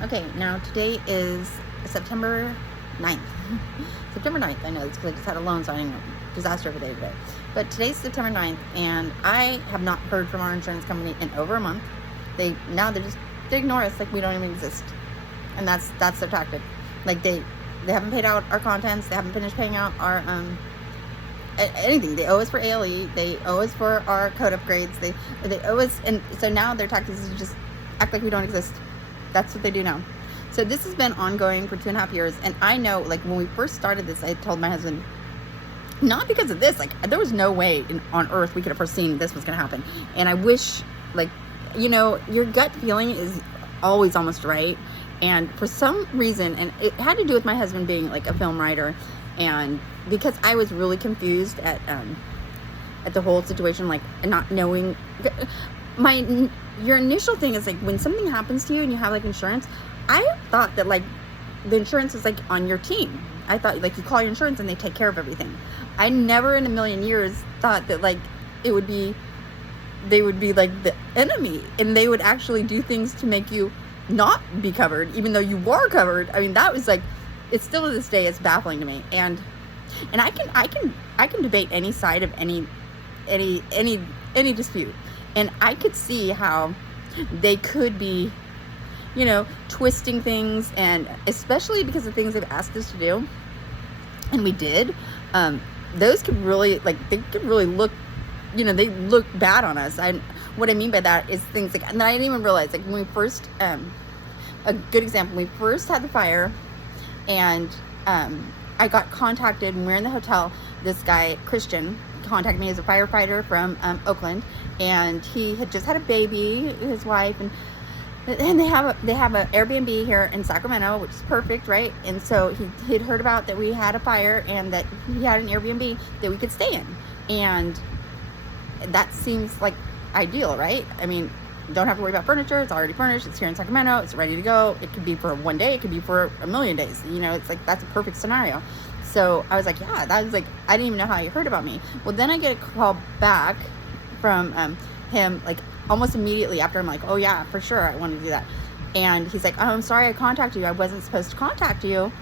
Okay, now today is September 9th. September 9th, I know it's because I just had a loan signing disaster of a day today. But today's September 9th, and I have not heard from our insurance company in over a month. They ignore us like we don't even exist. And that's their tactic. Like they haven't paid out our contents, they haven't finished paying out our anything. They owe us for ALE, they owe us for our code upgrades, they owe us, and so now their tactics is just act like we don't exist. That's what they do now. So this has been ongoing for 2.5 years, and I know, like, when we first started this, I told my husband, not because of this, like, there was no way on earth we could have foreseen this was going to happen. And I wish, like, your gut feeling is always almost right. And for some reason, and it had to do with my husband being like a film writer, and because I was really confused at the whole situation, like not knowing your initial thing is like when something happens to you and you have like insurance, I thought that like the insurance is like on your team. I thought like you call your insurance and they take care of everything. I never in a million years thought that like they would be like the enemy and they would actually do things to make you not be covered even though you were covered. I mean, that was like, it's still to this day, it's baffling to me. And I can debate any side of any dispute. And I could see how they could be, twisting things, and especially because of things they've asked us to do, and we did, those could really, like, they could really look, they look bad on us. What I mean by that is things like, and I didn't even realize, like, when we first, a good example, we first had the fire, and I got contacted when we were in the hotel. This guy, Christian, contacted me as a firefighter from Oakland, and he had just had a baby, his wife, and they have a Airbnb here in Sacramento, which is perfect, right? And so he'd heard about that we had a fire and that he had an Airbnb that we could stay in, and that seems like ideal, right? I mean, don't have to worry about furniture. It's already furnished. It's here in Sacramento. It's ready to go. It could be for one day. It could be for a million days. It's like, that's a perfect scenario. So I was like, yeah, that was like, I didn't even know how you heard about me. Well, then I get a call back from him, like almost immediately after. I'm like, oh yeah, for sure, I want to do that. And he's like, oh, I'm sorry I contacted you. I wasn't supposed to contact you.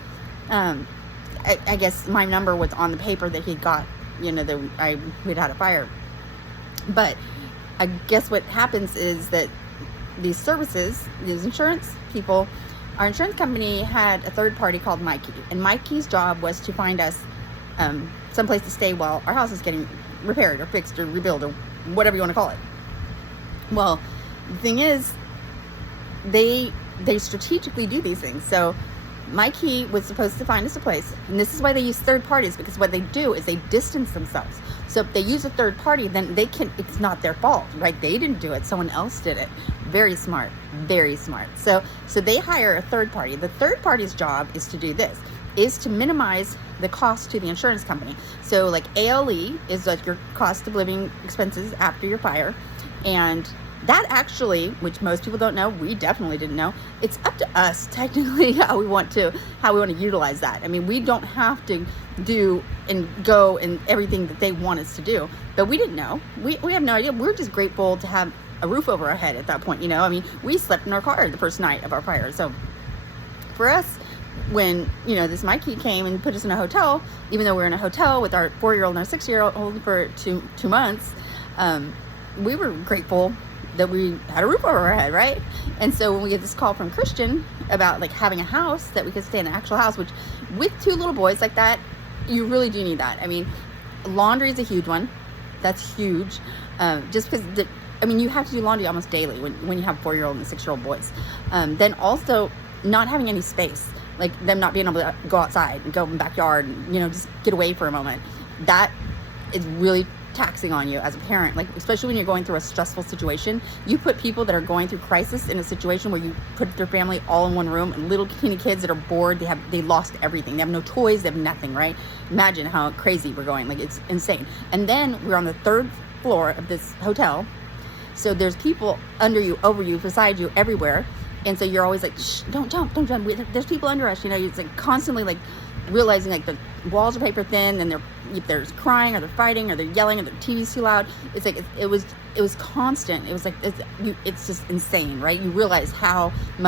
I guess my number was on the paper that he got, that we'd had a fire. But I guess what happens is that these services, these insurance people, our insurance company had a third party called Mikey, and Mikey's job was to find us someplace to stay while our house is getting repaired or fixed or rebuilt or whatever you want to call it. Well, the thing is, they strategically do these things. So Mikey was supposed to find us a place, and this is why they use third parties, because what they do is they distance themselves. So if they use a third party, then it's not their fault, right? They didn't do it, someone else did it. Very smart, very smart. So they hire a third party. The third party's job is to do this, is to minimize the cost to the insurance company. So like ALE is like your cost of living expenses after your fire, and that actually, which most people don't know, we definitely didn't know, it's up to us technically how we want to utilize that. I mean, we don't have to do and go and everything that they want us to do, but we didn't know. We have no idea. We're just grateful to have a roof over our head at that point. I mean, we slept in our car the first night of our fire. So for us, when this Mikey came and put us in a hotel, even though we were in a hotel with our 4-year-old and our 6-year-old for two months, we were grateful that we had a roof over our head, right? And so when we get this call from Christian about like having a house that we could stay in, an actual house, which with 2 little boys like that, you really do need that. I mean, laundry is a huge one. That's huge. Just because you have to do laundry almost daily when you have 4-year-old and 6-year-old boys. Then also not having any space, like them not being able to go outside and go in the backyard and, just get away for a moment. That is really taxing on you as a parent, like especially when you're going through a stressful situation. You put people that are going through crisis in a situation where you put their family all in one room, and little teeny kids that are bored, they lost everything, they have no toys, they have nothing, right? Imagine how crazy we're going, like it's insane. And then we're on the 3rd floor of this hotel, so there's people under you, over you, beside you, everywhere, and so you're always like, shh, don't jump, there's people under us, it's like constantly like realizing like the walls are paper thin, and they're crying or they're fighting or they're yelling or their TV's too loud. It's like it was constant. It was like it's just insane, right? You realize how much